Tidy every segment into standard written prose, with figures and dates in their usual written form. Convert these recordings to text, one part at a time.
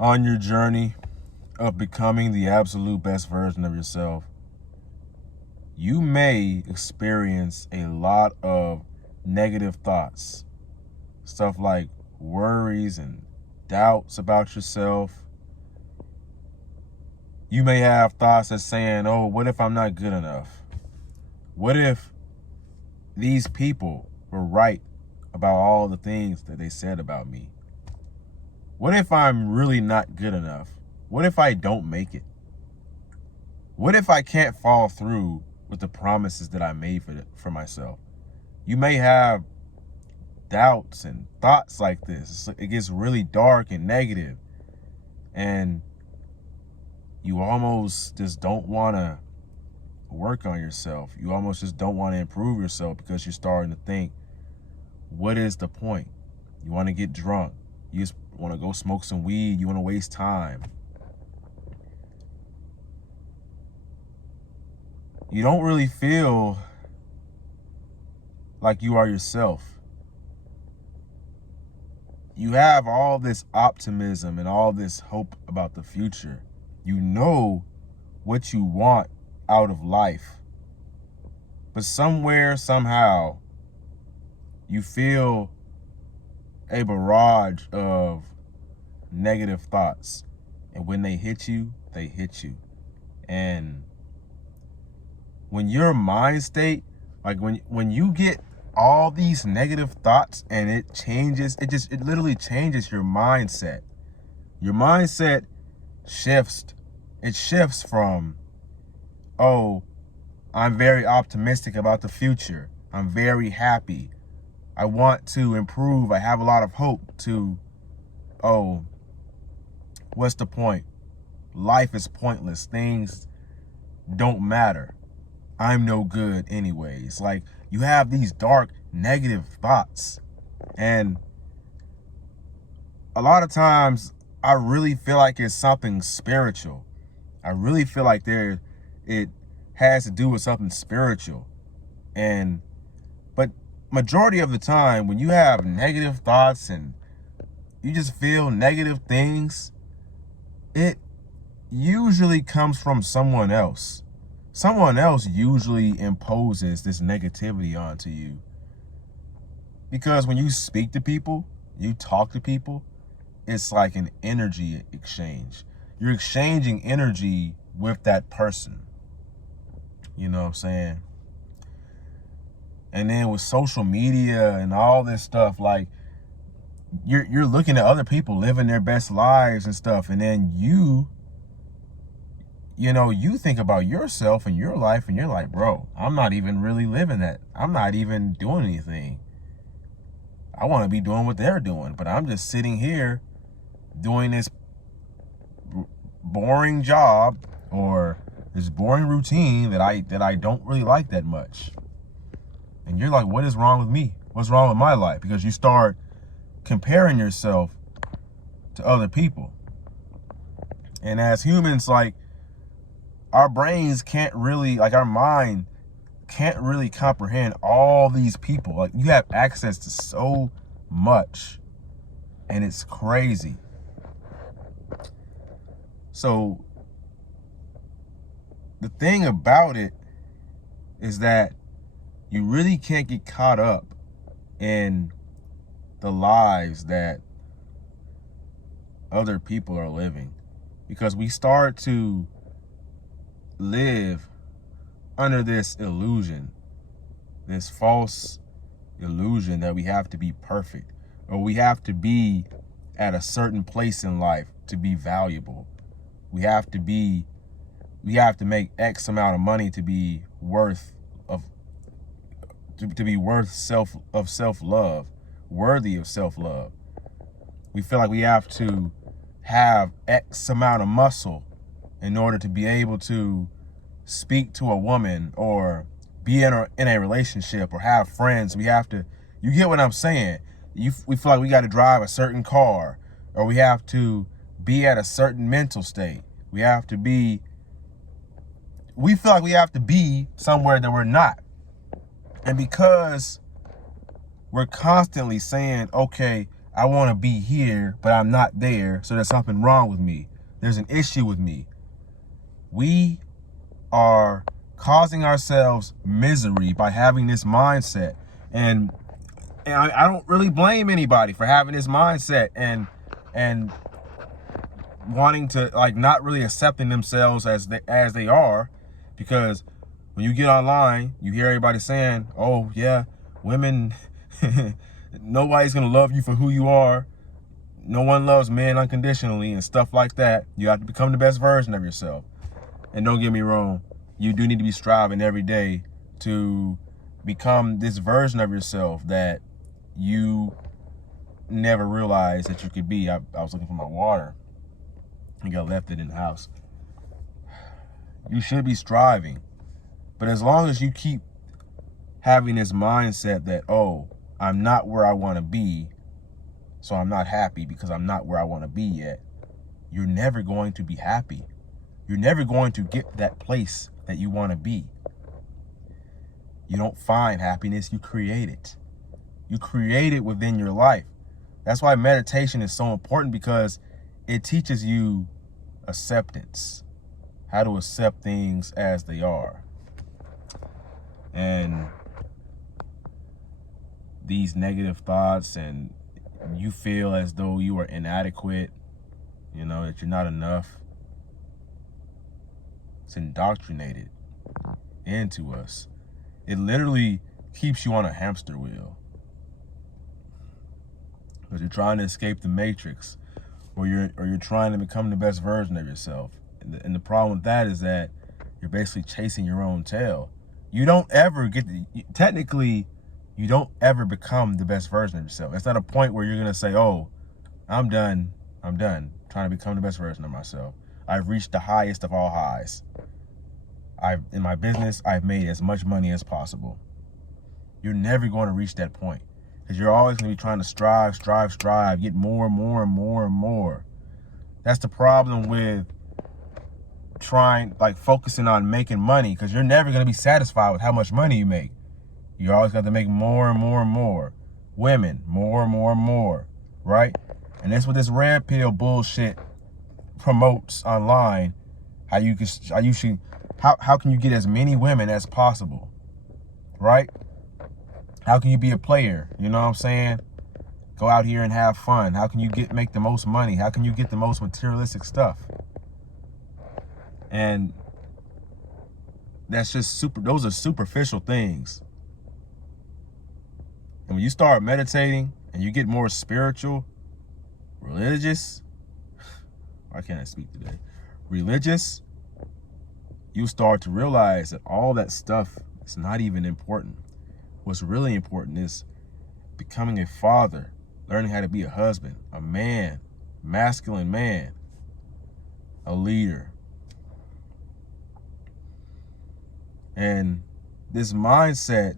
on your journey of becoming the absolute best version of yourself, you may experience a lot of negative thoughts, stuff like worries and doubts about yourself. You may have thoughts that's saying, oh, what if I'm not good enough? What if these people were right about all the things that they said about me? What if I'm really not good enough? What if I don't make it? What if I can't fall through with the promises that I made for myself? You may have doubts and thoughts like this. It gets really dark and negative, and you almost just don't want to work on yourself. You almost just don't want to improve yourself because you're starting to think, what is the point? You want to get drunk. You just want to go smoke some weed. You want to waste time. You don't really feel like you are yourself. You have all this optimism and all this hope about the future. You know what you want out of life. But somewhere, somehow, you feel a barrage of negative thoughts. And when they hit you, they hit you. And when your mind state, like when you get all these negative thoughts and it changes, it literally changes your mindset. Your mindset shifts. It shifts from, oh, I'm very optimistic about the future. I'm very happy. I want to improve. I have a lot of hope, to, oh, what's the point? Life is pointless. Things don't matter. I'm no good anyways. Like, you have these dark, negative thoughts. And a lot of times, I really feel like it's something spiritual. I really feel like it has to do with something spiritual. But majority of the time, when you have negative thoughts and you just feel negative things, it usually comes from someone else. Someone else usually imposes this negativity onto you. Because when you speak to people, you talk to people, it's like an energy exchange. You're exchanging energy with that person. You know what I'm saying? And then with social media and all this stuff, like, you're looking at other people living their best lives and stuff, and then you think about yourself and your life, and you're like, bro, I'm not even really living that. I'm not even doing anything. I want to be doing what they're doing, but I'm just sitting here doing this boring job or this boring routine that I don't really like that much. And you're like, what is wrong with me? What's wrong with my life? Because you start comparing yourself to other people. And as humans, like, our brains can't really, like, our mind can't really comprehend all these people. Like, you have access to so much, and it's crazy. So the thing about it is that you really can't get caught up in the lives that other people are living, because we start to live under this illusion, this false illusion that we have to be perfect, or we have to be at a certain place in life to be valuable. We have to make X amount of money to be worth self-love, worthy of self-love. We feel like we have to have X amount of muscle in order to be able to speak to a woman or be in a relationship or have friends. You get what I'm saying? We feel like we got to drive a certain car, or we have to be at a certain mental state. We feel like we have to be somewhere that we're not. And because we're constantly saying, okay, I want to be here, but I'm not there, so there's something wrong with me. There's an issue with me. We are causing ourselves misery by having this mindset. And I don't really blame anybody for having this mindset and wanting to, like, not really accepting themselves as they are, because when you get online, you hear everybody saying, oh yeah, women, nobody's gonna love you for who you are. No one loves men unconditionally and stuff like that. You have to become the best version of yourself. And don't get me wrong, you do need to be striving every day to become this version of yourself that you never realized that you could be. I was looking for my water. I think I left it in the house. You should be striving. But as long as you keep having this mindset that, oh, I'm not where I want to be, so I'm not happy because I'm not where I want to be yet, you're never going to be happy. You're never going to get that place that you want to be. You don't find happiness, you create it. You create it within your life. That's why meditation is so important, because it teaches you acceptance, how to accept things as they are. And these negative thoughts, and you feel as though you are inadequate, you know, that you're not enough, it's indoctrinated into us. It literally keeps you on a hamster wheel. Because you're trying to escape the matrix, or you're trying to become the best version of yourself. And the problem with that is that you're basically chasing your own tail. You don't ever technically, you don't ever become the best version of yourself. It's not a point where you're going to say, oh, I'm done trying to become the best version of myself. I've reached the highest of all highs. In my business, I've made as much money as possible. You're never going to reach that point, because you're always going to be trying to strive, get more and more and more and more. That's the problem with focusing on making money, because you're never going to be satisfied with how much money you make. You always got to make more and more and more. Women, more and more and more, right? And that's what this red pill bullshit promotes online. How can you get as many women as possible, right? How can you be a player? You know what I'm saying? Go out here and have fun. How can you make the most money? How can you get the most materialistic stuff? And that's just those are superficial things. And when you start meditating and you get more spiritual, religious, why can't I speak today? Religious, you start to realize that all that stuff is not even important. What's really important is becoming a father, learning how to be a husband, a man, masculine man, a leader. And this mindset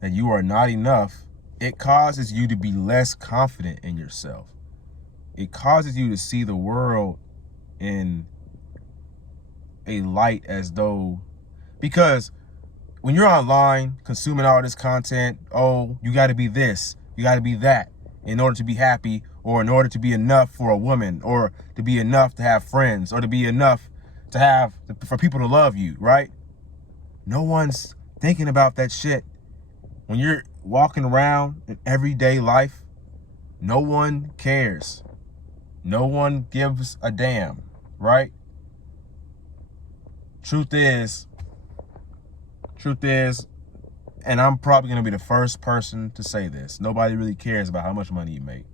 that you are not enough, it causes you to be less confident in yourself. It causes you to see the world in a light as though, because when you're online consuming all this content, oh, you got to be this, you got to be that in order to be happy, or in order to be enough for a woman, or to be enough to have friends, or to be enough for people to love you, right? No one's thinking about that shit. When you're walking around in everyday life, no one cares. No one gives a damn, right? Truth is, and I'm probably going to be the first person to say this, nobody really cares about how much money you make.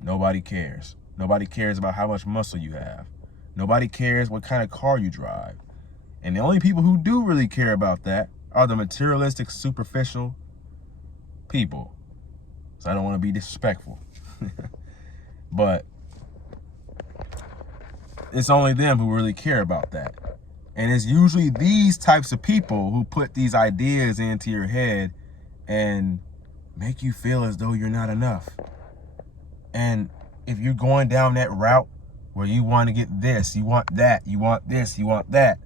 Nobody cares. Nobody cares about how much muscle you have. Nobody cares what kind of car you drive. And the only people who do really care about that are the materialistic, superficial people. So I don't want to be disrespectful. But it's only them who really care about that. And it's usually these types of people who put these ideas into your head and make you feel as though you're not enough. And if you're going down that route where you want to get this, you want that, you want this, you want that,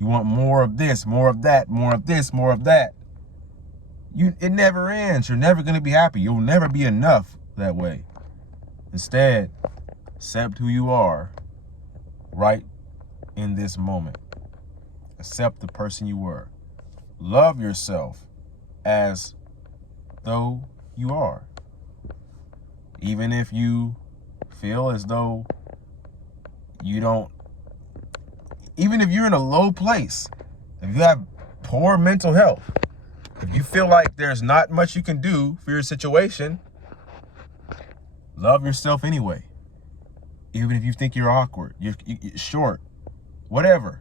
you want more of this, more of that, more of this, more of that, it never ends. You're never going to be happy. You'll never be enough that way. Instead, accept who you are right in this moment. Accept the person you were. Love yourself as though you are. Even if you feel as though you don't, even if you're in a low place, if you have poor mental health, if you feel like there's not much you can do for your situation, love yourself anyway. Even if you think you're awkward, you're short, whatever.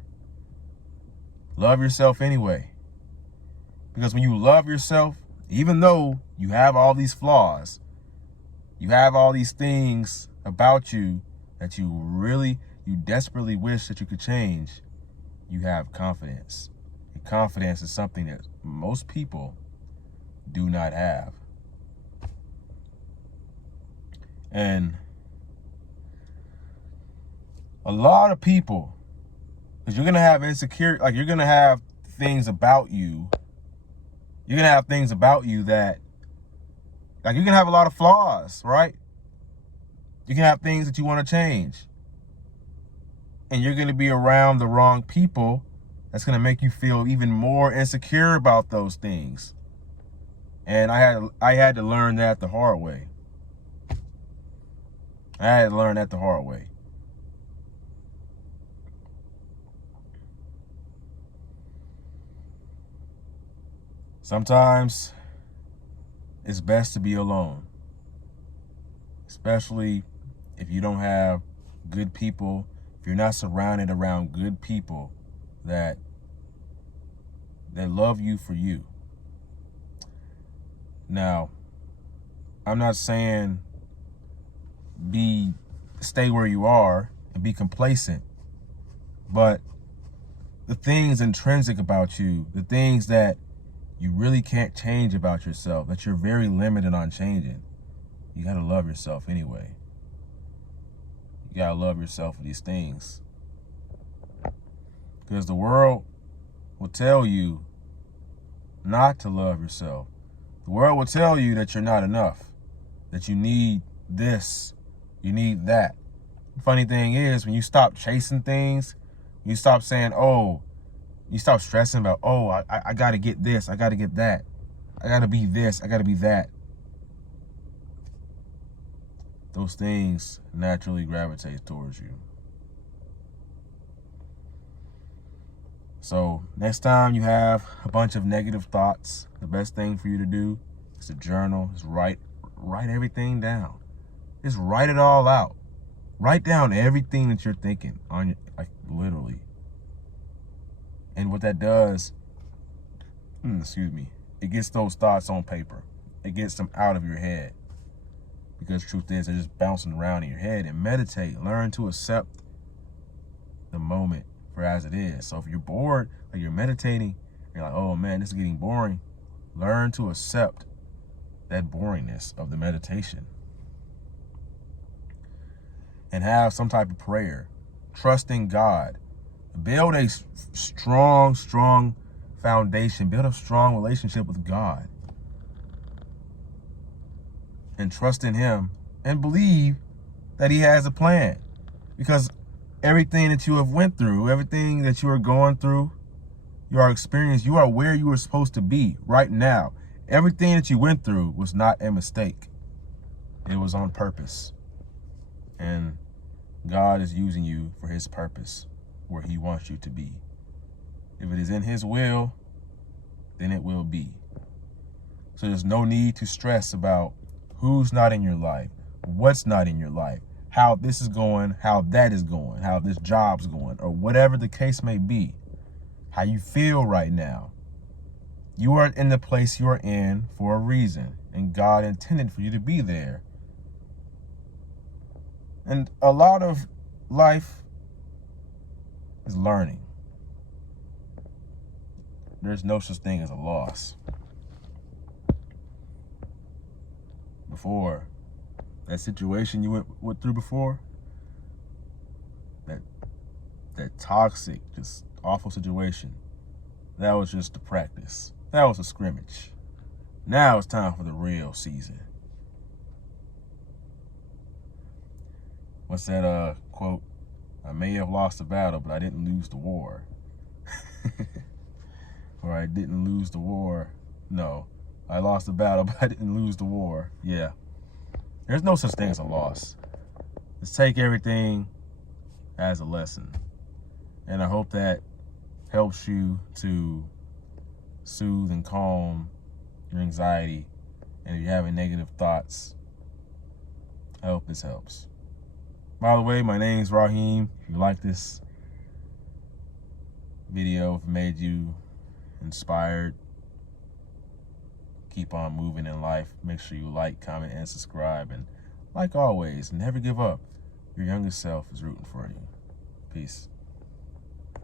Love yourself anyway. Because when you love yourself, even though you have all these flaws, you have all these things about you that you desperately wish that you could change, you have confidence. And confidence is something that most people do not have. And a lot of people, because you're going to have insecurity, like you're going to have things about you. You're going to have things about you that, like you're going to have a lot of flaws, right? You can have things that you want to change. And you're going to be around the wrong people. That's going to make you feel even more insecure about those things. And I had to learn that the hard way. I had to learn that the hard way. Sometimes it's best to be alone, especially if you don't have good people, if you're not surrounded around good people that love you for you. Now, I'm not saying stay where you are and be complacent, but the things intrinsic about you, the things that you really can't change about yourself, that you're very limited on changing, you gotta love yourself anyway. You gotta love yourself for these things. Because the world will tell you not to love yourself. The world will tell you that you're not enough, that you need this, you need that. The funny thing is, when you stop chasing things, you stop saying, oh, you stop stressing about, oh, I got to get this, I got to get that. I got to be this, I got to be that. Those things naturally gravitate towards you. So next time you have a bunch of negative thoughts, the best thing for you to do is to journal, is write everything down. Just write it all out. Write down everything that you're thinking like literally. And what that does, it gets those thoughts on paper. It gets them out of your head. Because truth is, they're just bouncing around in your head. And meditate. Learn to accept the moment for as it is. So if you're bored, or you're meditating, you're like, oh man, this is getting boring. Learn to accept that boringness of the meditation. And have some type of prayer. Trust in God. Build a strong foundation. Build a strong relationship with God. And trust in Him. And believe that He has a plan. Because everything that you have went through, everything that you are going through, you are experiencing, you are where you are supposed to be right now. Everything that you went through was not a mistake. It was on purpose. And God is using you for His purpose, where He wants you to be. If it is in His will, then it will be. So there's no need to stress about who's not in your life, what's not in your life, how this is going, how that is going, how this job's going, or whatever the case may be, how you feel right now. You are in the place you are in for a reason, and God intended for you to be there. And a lot of life is learning. There's no such thing as a loss. Before, that situation you went through before, that toxic, just awful situation, that was just the practice. That was a scrimmage. Now it's time for the real season. What's that quote? I may have lost the battle, but I didn't lose the war. Or I didn't lose the war. No, I lost the battle, but I didn't lose the war. Yeah. There's no such thing as a loss. Let's take everything as a lesson. And I hope that helps you to soothe and calm your anxiety. And if you're having negative thoughts, I hope this helps. By the way, my name's Raheem. If you like this video, if it made you inspired, keep on moving in life, make sure you like, comment, and subscribe. And like always, never give up. Your youngest self is rooting for you. Peace.